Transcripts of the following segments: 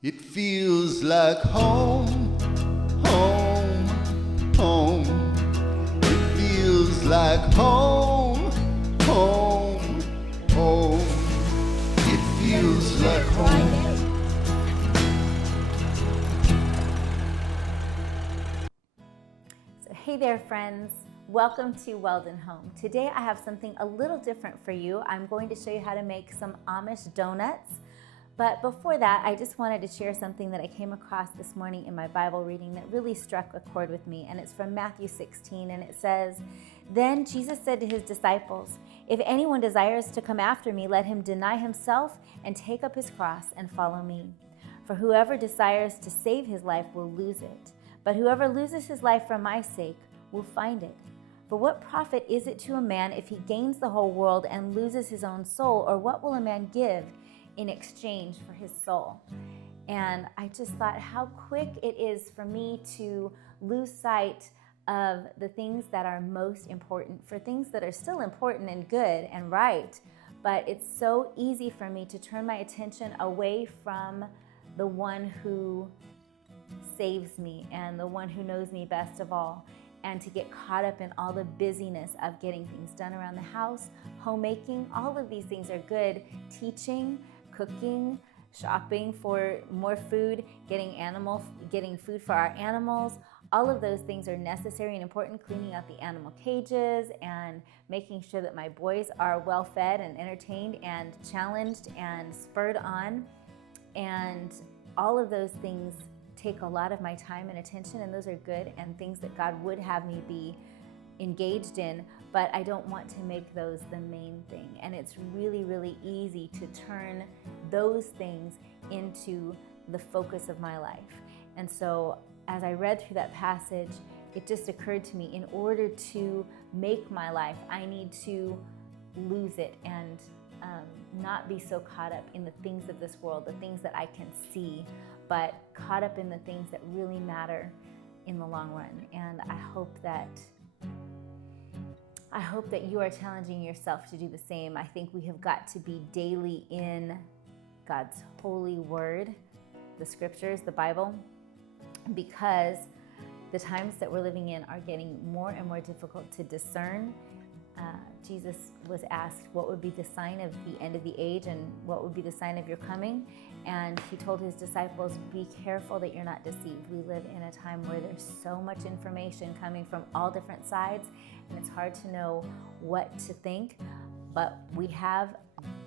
It feels like home, home, home. It feels like home, home, home. It feels like home. So hey there friends, welcome to Weldon Home. Today I have something a little different for you. I'm going to show you how to make some Amish donuts. But before that, I just wanted to share something that I came across this morning in my Bible reading that really struck a chord with me, and it's from Matthew 16, and it says, "Then Jesus said to his disciples, 'If anyone desires to come after me, let him deny himself and take up his cross and follow me. For whoever desires to save his life will lose it, but whoever loses his life for my sake will find it. For what profit is it to a man if he gains the whole world and loses his own soul, or what will a man give in exchange for his soul?'" And I just thought how quick it is for me to lose sight of the things that are most important, for things that are still important and good and right, but it's so easy for me to turn my attention away from the one who saves me and the one who knows me best of all, and to get caught up in all the busyness of getting things done around the house, homemaking. All of these things are good. Teaching, cooking, shopping for more food, getting food for our animals. All of those things are necessary and important. Cleaning out the animal cages and making sure that my boys are well fed and entertained and challenged and spurred on. And all of those things take a lot of my time and attention, and those are good and things that God would have me be engaged in, but I don't want to make those the main thing. And it's really, really easy to turn those things into the focus of my life. And so as I read through that passage, it just occurred to me, in order to make my life, I need to lose it and not be so caught up in the things of this world, the things that I can see, but caught up in the things that really matter in the long run. And I hope that you are challenging yourself to do the same. I think we have got to be daily in God's holy word, the scriptures, the Bible, because the times that we're living in are getting more and more difficult to discern. Jesus was asked what would be the sign of the end of the age and what would be the sign of your coming. And he told his disciples, be careful that you're not deceived. We live in a time where there's so much information coming from all different sides, and it's hard to know what to think. But we have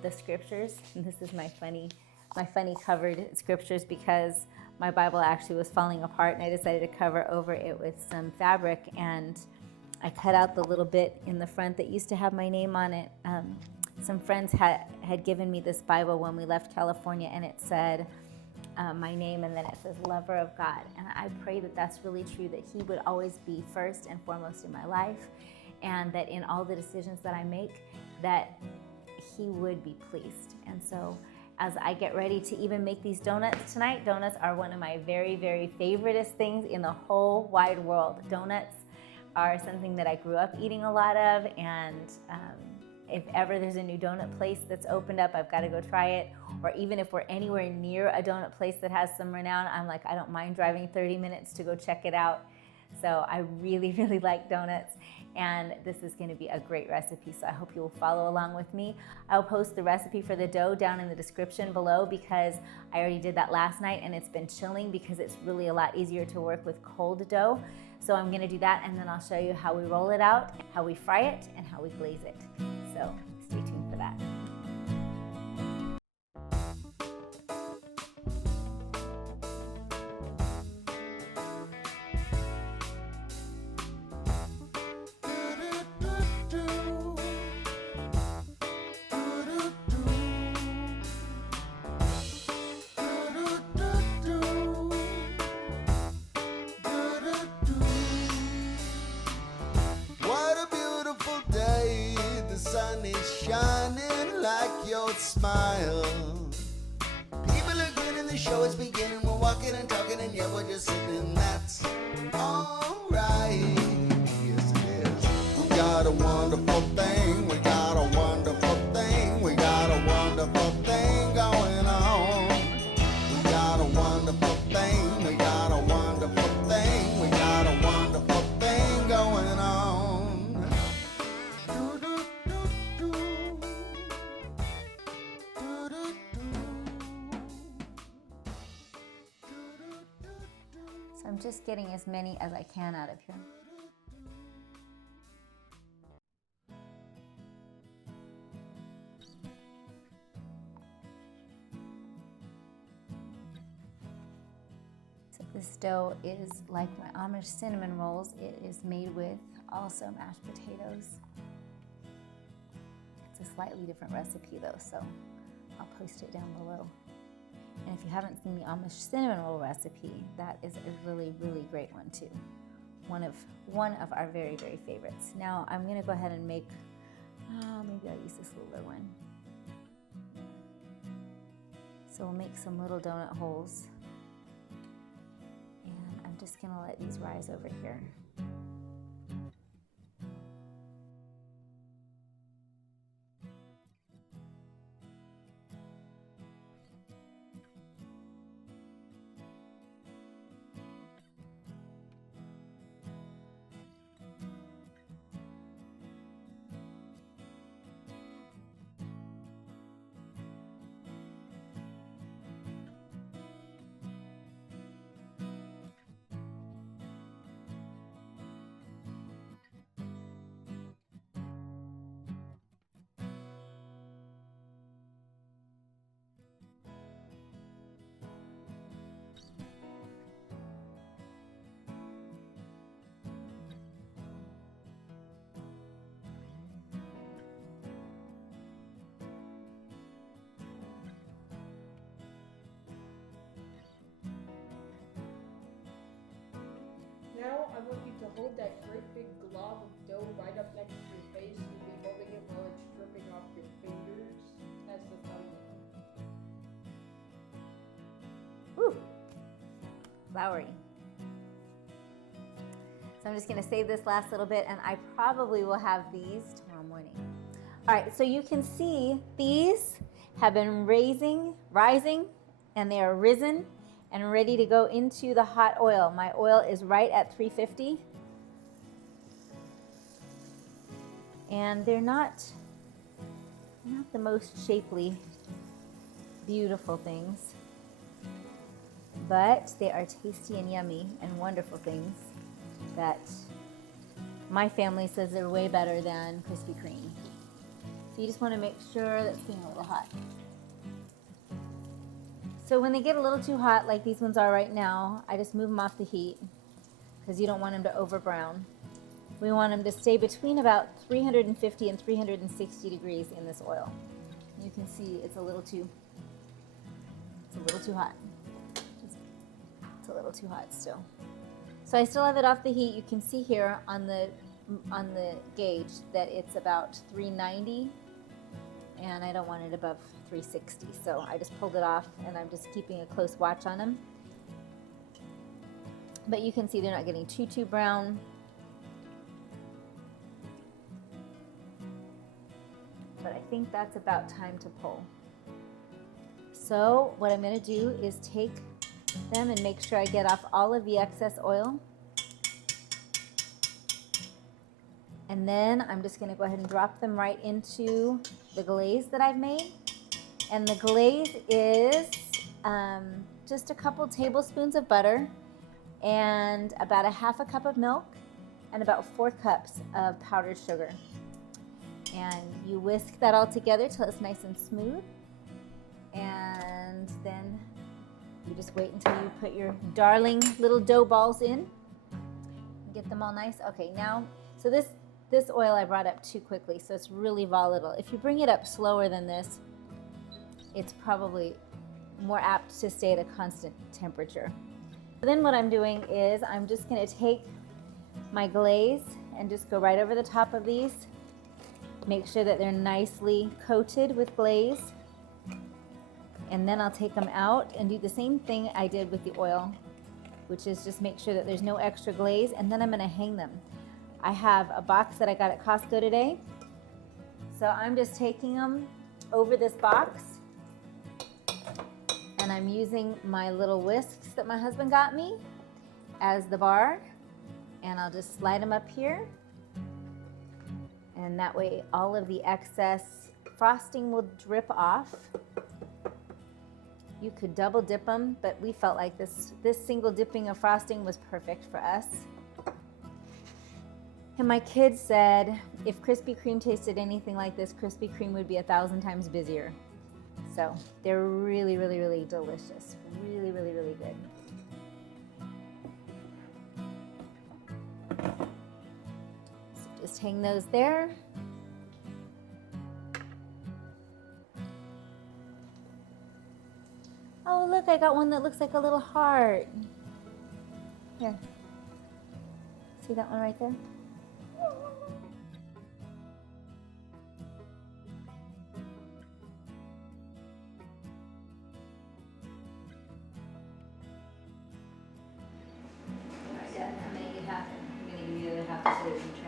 the scriptures, and this is my funny covered scriptures, because my Bible actually was falling apart and I decided to cover over it with some fabric, and I cut out the little bit in the front that used to have my name on it. Some friends had given me this Bible when we left California, and it said my name, and then it says lover of God. And I pray that that's really true, that he would always be first and foremost in my life, and that in all the decisions that I make, that he would be pleased. And so as I get ready to even make these donuts tonight, donuts are one of my very, very favoriteest things in the whole wide world. Donuts are something that I grew up eating a lot of, and if ever there's a new donut place that's opened up, I've got to go try it. Or even if we're anywhere near a donut place that has some renown, I'm like, I don't mind driving 30 minutes to go check it out. So I really, really like donuts, and this is going to be a great recipe, so I hope you will follow along with me. I'll post the recipe for the dough down in the description below, because I already did that last night and it's been chilling, because it's really a lot easier to work with cold dough. So I'm going to do that, and then I'll show you how we roll it out, how we fry it, and how we glaze it. So stay tuned for that. Shining like your smile. People are grinning, the show is beginning. We're walking and talking, and yeah, we're just sitting. That's alright. Yes, it is. We got a wonderful thing. We got a wonderful thing. We got a wonderful thing going on. We got a wonderful I'm just getting as many as I can out of here. So this dough is like my Amish cinnamon rolls. It is made with also mashed potatoes. It's a slightly different recipe though, so I'll post it down below. And if you haven't seen the Amish cinnamon roll recipe, that is a really, really great one too. One of our very, very favorites. Now I'm gonna go ahead and make, maybe I'll use this littler one. So we'll make some little donut holes. And I'm just gonna let these rise over here. Now I want you to hold that great big glob of dough right up next to your face. You'll be holding it while it's dripping off your fingers as the thumbnail. Woo! Floury. So I'm just gonna save this last little bit, and I probably will have these tomorrow morning. All right, so you can see these have been rising, and they are risen and ready to go into the hot oil. My oil is right at 350. And they're not the most shapely, beautiful things, but they are tasty and yummy and wonderful things that my family says they're way better than Krispy Kreme. So you just want to make sure that's getting a little hot. So when they get a little too hot, like these ones are right now, I just move them off the heat because you don't want them to over brown. We want them to stay between about 350 and 360 degrees in this oil. You can see it's a little too hot. It's a little too hot still. So I still have it off the heat. You can see here on the gauge that it's about 390, and I don't want it above 360. So I just pulled it off, and I'm just keeping a close watch on them. But you can see they're not getting too brown. But I think that's about time to pull. So what I'm going to do is take them and make sure I get off all of the excess oil. And then I'm just going to go ahead and drop them right into the glaze that I've made. And the glaze is just a couple tablespoons of butter and about a half a cup of milk and about 4 cups of powdered sugar. And you whisk that all together till it's nice and smooth. And then you just wait until you put your darling little dough balls in. Get them all nice. Okay, now, so this oil I brought up too quickly, so it's really volatile. If you bring it up slower than this, it's probably more apt to stay at a constant temperature. Then what I'm doing is I'm just going to take my glaze and just go right over the top of these. Make sure that they're nicely coated with glaze. And then I'll take them out and do the same thing I did with the oil, which is just make sure that there's no extra glaze, and then I'm going to hang them. I have a box that I got at Costco today. So I'm just taking them over this box, and I'm using my little whisks that my husband got me as the bar, and I'll just slide them up here. And that way all of the excess frosting will drip off. You could double dip them, but we felt like this single dipping of frosting was perfect for us. And my kids said if Krispy Kreme tasted anything like this, Krispy Kreme would be 1,000 times busier. So they're really, really, really delicious. Really, really, really good. So just hang those there. Oh, look, I got one that looks like a little heart. Here. See that one right there? I'm gonna make it happen. I'm gonna give you the other half to show you.